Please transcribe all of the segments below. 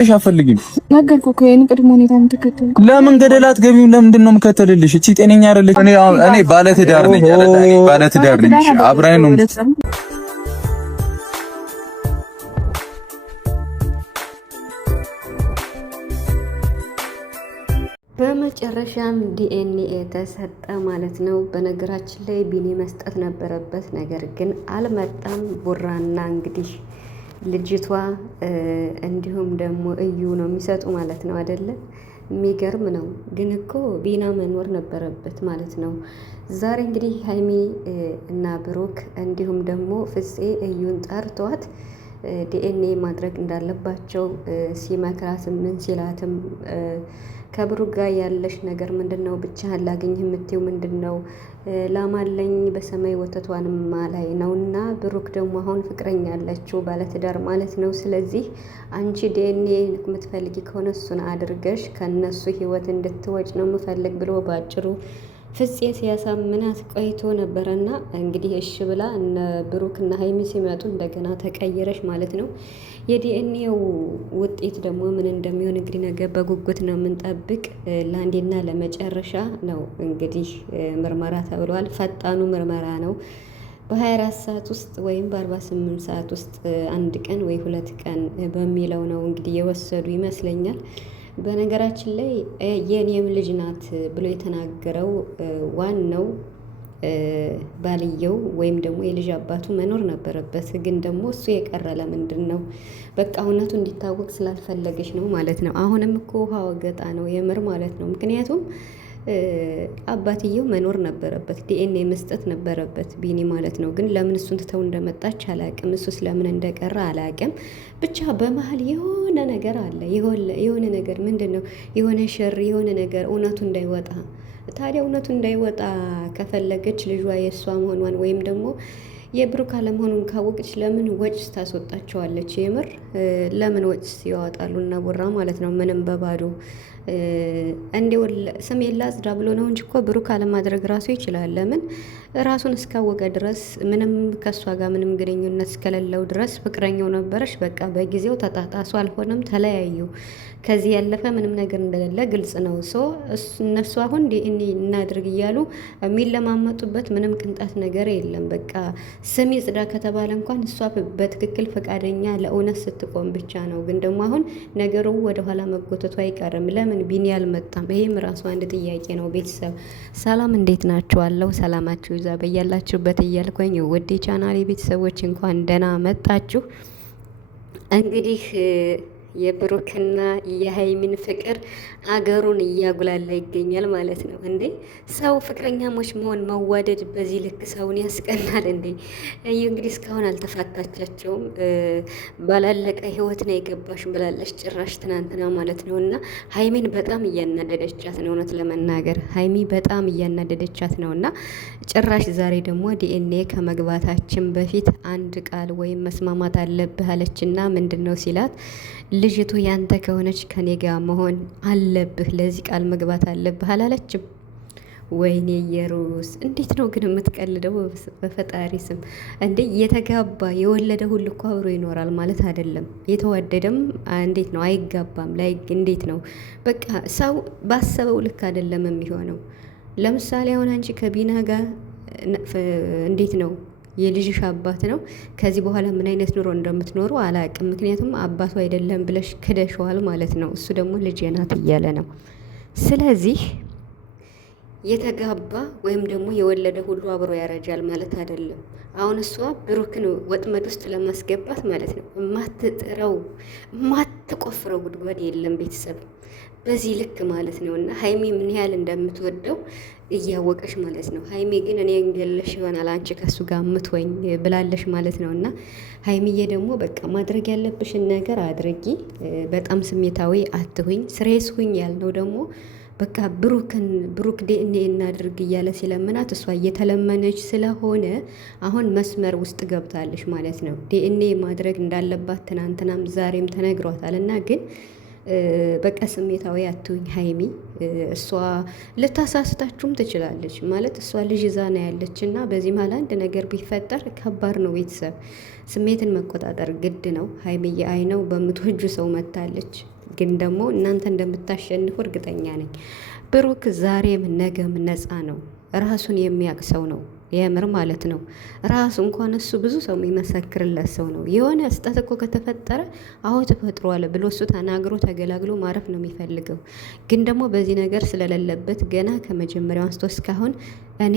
አፈልግም ነገርኩ እኮ የኔ ቅድመ ሁኔታ የምትከተል ለምን ገደላት ገቢውን ለምንድን ነው የምከተልልሽ? እቺ ጤነኛ አይደለች። እኔ ባለ ትዳር ነኝ አይደል? እኔ ባለ ትዳር ነኝ። አብራኝ ነው። በመጨረሻም ዲኤንኤ ተሰጠ ማለት ነው። በነገራችን ላይ ቢኒ መስጠት ነበረበት፣ ነገር ግን አልመጣም። ቡራና እንግዲህ ልጅቷ እንዲሁም ደግሞ እዩ ነው የሚሰጡ ማለት ነው አይደለ? የሚገርም ነው። ግን እኮ ቢና መኖር ነበረበት ማለት ነው። ዛሬ እንግዲህ ሀይሚ እና ብሩክ እንዲሁም ደግሞ ፍፄ እዩን ጠርቷት ዲኤንኤ ማድረግ እንዳለባቸው ሲመክራት ምን ሲላትም ከብሩክ ጋር ያለሽ ነገር ምንድን ነው? ብቻህን ላገኝህ የምትይው ምንድን ነው? ላማለኝ በሰማይ ወተቷንም ማላይ ነው። እና ብሩክ ደግሞ አሁን ፍቅረኛ ያለችው ባለትዳር ማለት ነው። ስለዚህ አንቺ ዲኤንኤ የምትፈልጊ ከሆነ እሱን አድርገሽ ከነሱ ህይወት እንድትወጭ ነው የምፈልግ ብሎ ባጭሩ ፍፄ ሲያሳምናት ቆይቶ ነበረና እንግዲህ እሺ ብላ እነ ብሩክና ሀይሚ ሲመጡ እንደገና ተቀየረሽ ማለት ነው። የዲኤንኤው ውጤት ደግሞ ምን እንደሚሆን እንግዲህ ነገ በጉጉት ነው የምንጠብቅ። ለአንዴና ለመጨረሻ ነው እንግዲህ ምርመራ ተብሏል። ፈጣኑ ምርመራ ነው። በ24 ሰዓት ውስጥ ወይም በ48 ሰዓት ውስጥ አንድ ቀን ወይ 2 ቀን በሚለው ነው እንግዲህ የወሰዱ ይመስለኛል። በነገራችን ላይ የኔም ልጅ ናት ብሎ የተናገረው ዋናው ባልየው ወይም ደግሞ የልጅ አባቱ መኖር ነበረበት። ግን ደግሞ እሱ የቀረ ለምንድን ነው? በቃ እውነቱ እንዲታወቅ ስላልፈለገች ነው ማለት ነው። አሁንም እኮ ውሃ ወገጣ ነው የምር ማለት ነው። ምክንያቱም አባትየው መኖር ነበረበት፣ ዲኤንኤ መስጠት ነበረበት ቢኒ ማለት ነው። ግን ለምን እሱን ትተው እንደመጣች አላቅም፣ እሱስ ለምን እንደቀረ አላቅም። ብቻ በመሀል የሆነ ነገር አለ። የሆነ ነገር ምንድን ነው? የሆነ ሸር የሆነ ነገር እውነቱ እንዳይወጣ። ታዲያ እውነቱ እንዳይወጣ ከፈለገች ልጇ የእሷ መሆኗን ወይም ደግሞ የብሩክ አለመሆኑን ካወቀች ለምን ወጭስ ታስወጣቸዋለች? የምር ለምን ወጭስ ያወጣሉ? እና ቡራ ማለት ነው ምንም በባዶ እንዲው ስም የላጽዳ ብሎ ነው እንጂ እኮ ብሩክ አለማድረግ ራሱ ይችላል። ለምን ራሱን እስካወቀ ድረስ ምንም ከሷ ጋር ምንም ግንኙነት እስከሌለው ድረስ ፍቅረኛው ነበረች። በቃ በጊዜው ተጣጣሱ፣ አልሆነም ተለያዩ። ከዚህ ያለፈ ምንም ነገር እንደሌለ ግልጽ ነው። እነሱ አሁን ዲኤንኤ እናድርግ እያሉ የሚለማመጡበት ምንም ቅንጣት ነገር የለም። በቃ ስም ይጽዳ ከተባለ እንኳን እሷ በትክክል ፈቃደኛ ለእውነት ስትቆም ብቻ ነው። ግን ደግሞ አሁን ነገሩ ወደኋላ መጎተቱ አይቀርም። ለምን ቢኒ አልመጣም? ይሄም ራሱ አንድ ጥያቄ ነው። ቤተሰብ ሰላም፣ እንዴት ናችኋለሁ? ሰላማችሁ ይዛ በያላችሁበት እያልኩኝ ውድ ቻናሌ ቤተሰቦች እንኳን ደህና መጣችሁ። እንግዲህ የብሩክና የሀይሚን ፍቅር አገሩን እያጉላላ ይገኛል ማለት ነው። እንዴ ሰው ፍቅረኛሞች መሆን መዋደድ በዚህ ልክ ሰውን ያስቀናል እንዴ? እዩ እንግዲህ እስካሁን አልተፋታቻቸውም። ባላለቀ ህይወት ነው የገባሽ ብላለች ጭራሽ ትናንትና ማለት ነው። እና ሀይሚን በጣም እያናደደቻት ነው፣ እውነት ለመናገር ሀይሚ በጣም እያናደደቻት ነው። እና ጭራሽ ዛሬ ደግሞ ዲኤንኤ ከመግባታችን በፊት አንድ ቃል ወይም መስማማት አለብህ አለችና ምንድን ነው ሲላት ልጅቱ ያንተ ከሆነች ከኔ ጋር መሆን አለብህ፣ ለዚህ ቃል መግባት አለብህ አላለችም? ወይኔ የሩስ እንዴት ነው ግን የምትቀልደው? በፈጣሪ ስም እንዴ! የተጋባ የወለደ ሁሉ እኮ አብሮ ይኖራል ማለት አይደለም። የተዋደደም እንዴት ነው አይጋባም? ላይ እንዴት ነው? በቃ ሰው ባሰበው ልክ አይደለም የሚሆነው። ለምሳሌ አሁን አንቺ ከቢና ጋር እንዴት ነው የልጅሽ አባት ነው። ከዚህ በኋላ ምን አይነት ኑሮ እንደምትኖሩ አላቅም። ምክንያቱም አባቱ አይደለም ብለሽ ክደሸዋል ማለት ነው። እሱ ደግሞ ልጄ ናት እያለ ነው። ስለዚህ የተጋባ ወይም ደግሞ የወለደ ሁሉ አብሮ ያረጃል ማለት አይደለም። አሁን እሷ ብሩክን ወጥመድ ውስጥ ለማስገባት ማለት ነው የማትጥረው የማትቆፍረው ጉድጓድ የለም ቤተሰብ በዚህ ልክ ማለት ነው። እና ሀይሚ ምን ያህል እንደምትወደው እያወቀሽ ማለት ነው። ሀይሚ ግን እኔ እንገለሽ ይሆናል አንቺ ከሱ ጋር ምትወኝ ብላለሽ ማለት ነው። እና ሀይሚዬ ደግሞ በቃ ማድረግ ያለብሽን ነገር አድርጊ። በጣም ስሜታዊ አትሁኝ፣ ስሬስ ሁኝ ያልነው ደግሞ በቃ ብሩክ ዲኤንኤ እናድርግ እያለ ሲለምናት እሷ እየተለመነች ስለሆነ አሁን መስመር ውስጥ ገብታለች ማለት ነው። ዲኤንኤ ማድረግ እንዳለባት ትናንትናም ዛሬም ተነግሯታል። እና ግን በቃ ስሜታዊ አትሁኝ ሀይሚ። እሷ ልታሳስታችሁም ትችላለች ማለት እሷ ልጅ ይዛ ነው ያለች እና በዚህ መሀል አንድ ነገር ቢፈጠር ከባድ ነው። ቤተሰብ ስሜትን መቆጣጠር ግድ ነው። ሀይሚዬ አይ ነው በምትወጁ ሰው መታለች፣ ግን ደግሞ እናንተ እንደምታሸንፉ እርግጠኛ ነኝ። ብሩክ ዛሬም ነገም ነፃ ነው። ራሱን የሚያውቅ ሰው ነው የምር ማለት ነው። ራሱ እንኳን እሱ ብዙ ሰው የሚመሰክርለት ሰው ነው። የሆነ ስህተት እኮ ከተፈጠረ አዎ ተፈጥሯል ብሎ እሱ ተናግሮ ተገላግሎ ማረፍ ነው የሚፈልገው። ግን ደግሞ በዚህ ነገር ስለሌለበት ገና ከመጀመሪያው አንስቶ እስካሁን እኔ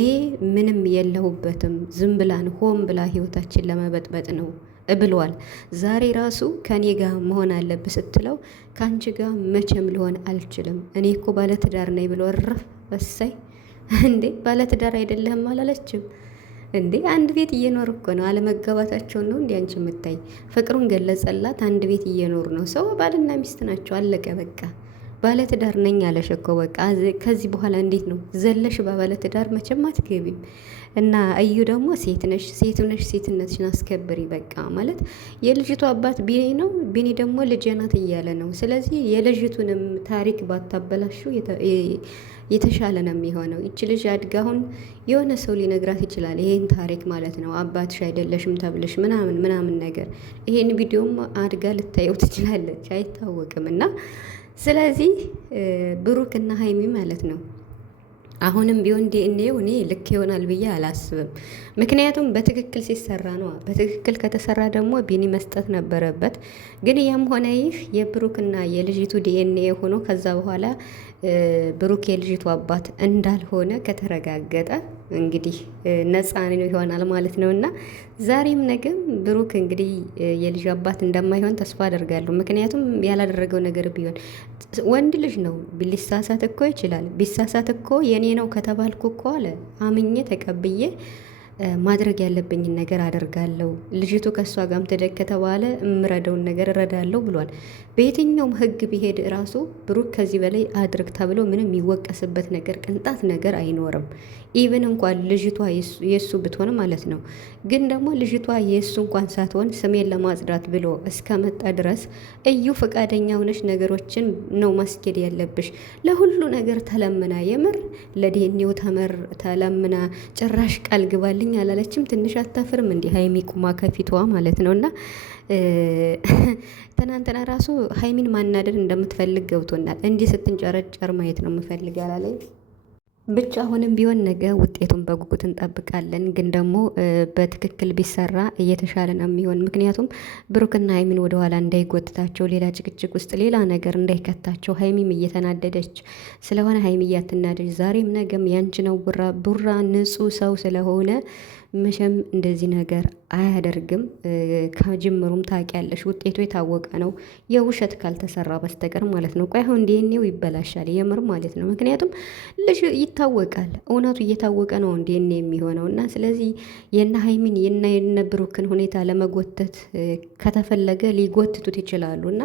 ምንም የለሁበትም፣ ዝም ብላን ሆን ብላ ህይወታችን ለመበጥበጥ ነው ብሏል። ዛሬ ራሱ ከኔ ጋር መሆን አለብህ ስትለው ከአንቺ ጋር መቼም ልሆን አልችልም፣ እኔ እኮ ባለትዳር ነኝ ብሎ እረፍ። እሰይ እንዴ ባለትዳር አይደለህም አላለችም እንዴ? አንድ ቤት እየኖር እኮ ነው። አለመጋባታቸውን ነው እንዲ አንቺ የምታይ? ፍቅሩን ገለጸላት። አንድ ቤት እየኖር ነው። ሰው ባልና ሚስት ናቸው። አለቀ በቃ። ባለትዳር ነኝ አለሽ እኮ በቃ። ከዚህ በኋላ እንዴት ነው ዘለሽ በባለትዳር መቼም አትገቢም። እና እዩ ደግሞ ሴት ነሽ ሴትነትሽን አስከብሪ በቃ። ማለት የልጅቱ አባት ቢኒ ነው፣ ቢኒ ደግሞ ልጄ ናት እያለ ነው። ስለዚህ የልጅቱንም ታሪክ ባታበላሹ የተሻለ ነው የሚሆነው። ይች ልጅ አድጋ አሁን የሆነ ሰው ሊነግራት ይችላል ይሄን ታሪክ ማለት ነው። አባትሽ አይደለሽም ተብለሽ ምናምን ነገር ይሄን ቪዲዮም አድጋ ልታየው ትችላለች፣ አይታወቅም። እና ስለዚህ ብሩክና ሀይሚ ማለት ነው አሁንም ቢሆን ዲኤንኤው እኔ ልክ ይሆናል ብዬ አላስብም። ምክንያቱም በትክክል ሲሰራ ነው። በትክክል ከተሰራ ደግሞ ቢኒ መስጠት ነበረበት። ግን ያም ሆነ ይህ የብሩክና የልጅቱ ዲኤንኤ ሆኖ ከዛ በኋላ ብሩክ የልጅቱ አባት እንዳልሆነ ከተረጋገጠ እንግዲህ ነፃ ይሆናል ማለት ነው። እና ዛሬም ነገም ብሩክ እንግዲህ የልጅ አባት እንደማይሆን ተስፋ አደርጋለሁ። ምክንያቱም ያላደረገው ነገር ቢሆን ወንድ ልጅ ነው፣ ሊሳሳት እኮ ይችላል። ቢሳሳት እኮ የኔ ነው ከተባልኩ እኮ አለ አምኜ ተቀብዬ ማድረግ ያለብኝን ነገር አደርጋለሁ። ልጅቱ ከእሷ ጋርም ትደግ ከተባለ እምረዳውን ነገር እረዳለሁ ብሏል። በየትኛውም ሕግ ቢሄድ ራሱ ብሩክ ከዚህ በላይ አድርግ ተብሎ ምንም የሚወቀስበት ነገር ቅንጣት ነገር አይኖርም። ኢቭን እንኳን ልጅቷ የእሱ ብትሆን ማለት ነው። ግን ደግሞ ልጅቷ የእሱ እንኳን ሳትሆን ስሜን ለማጽዳት ብሎ እስከመጣ ድረስ እዩ ፈቃደኛ ሆነሽ ነገሮችን ነው ማስኬድ ያለብሽ። ለሁሉ ነገር ተለምና የምር ለዲኤንኤው ተለምና ጭራሽ ቃል ግባልኝ አላለችም። ትንሽ አታፍርም? እንዲህ ሀይሚ ቁማ ከፊቷ ማለት ነው። እና ትናንትና ራሱ ሀይሚን ማናደድ እንደምትፈልግ ገብቶናል። እንዲህ ስትንጨረጨር ማየት ነው የምፈልግ ያላለኝ። ብቻ አሁንም ቢሆን ነገ ውጤቱን በጉጉት እንጠብቃለን። ግን ደግሞ በትክክል ቢሰራ እየተሻለ ነው የሚሆን። ምክንያቱም ብሩክና ሀይሚን ወደኋላ እንዳይጎትታቸው፣ ሌላ ጭቅጭቅ ውስጥ ሌላ ነገር እንዳይከታቸው። ሀይሚም እየተናደደች ስለሆነ ሀይሚ እያትናደች፣ ዛሬም ነገም ያንቺ ነው ቡራ ንጹሕ ሰው ስለሆነ መቼም እንደዚህ ነገር አያደርግም። ከጅምሩም ታውቂያለሽ፣ ውጤቱ የታወቀ ነው፣ የውሸት ካልተሰራ በስተቀር ማለት ነው። ቆይ አሁን ዲኤንኤው ይበላሻል የምር ማለት ነው። ምክንያቱም ልጅ ይታወቃል፣ እውነቱ እየታወቀ ነው ዲኤንኤ የሚሆነው። እና ስለዚህ የነ ሀይሚን የነ ብሩክን ሁኔታ ለመጎተት ከተፈለገ ሊጎትቱት ይችላሉ። እና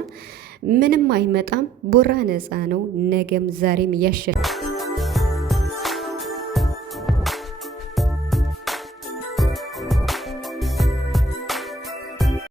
ምንም አይመጣም። ቡራ ነፃ ነው። ነገም ዛሬም እያሸነፈ